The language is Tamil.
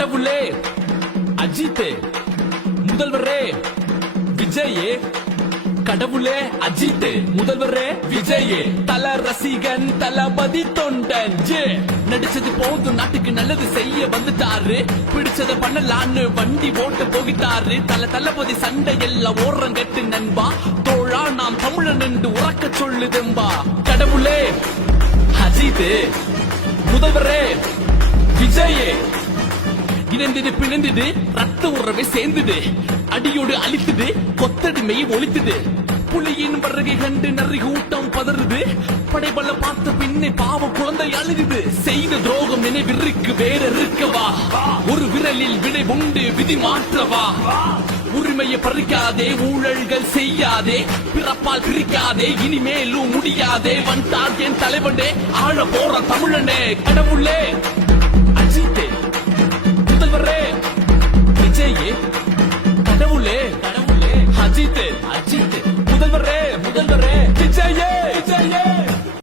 கடவுளே அஜித், முதல்வரே விஜயே, கடவுளே அஜித், முதல்வரே விஜய், தல ரசிகன் தளபதி தொண்டன் ஜே. நடிச்சது போதும், நாட்டுக்கு நல்லது செய்ய வந்துட்டாரு, பிடிச்சத பண்ணலான்னு வண்டி ஓட்ட போகிட்டாரு. தளபதி சண்டை எல்லாம் ஓரம் கட்டு நண்பா, தோழா நாம் தமிழன் என்று உறக்க சொல்லுதெம்பா. கடவுளே அஜித், முதல்வரே விஜயே, இணைந்தது பிணைந்தது ரத்த உறவை சேர்ந்தது, அடியோடு அழித்தது கொத்தடிமையை ஒழித்தது. புலியின் வருகை கண்டு நரி கூட்டம் பதறுது, படைபல பார்த்த பின்னே பாவ குழந்தை அழுகுது. செய்த துரோகம் நினைவிற்கு வேற இருக்கவா, ஒரு விரலில் விடை உண்டு விதி மாற்றவா. உரிமையை பறிக்காதே, ஊழல்கள் செய்யாதே, பிறப்பால் பிரிக்காதே, இனிமேலும் முடியாதே. வந்தார் என் தலைவனே, ஆழ போற தமிழனே. கடவுளே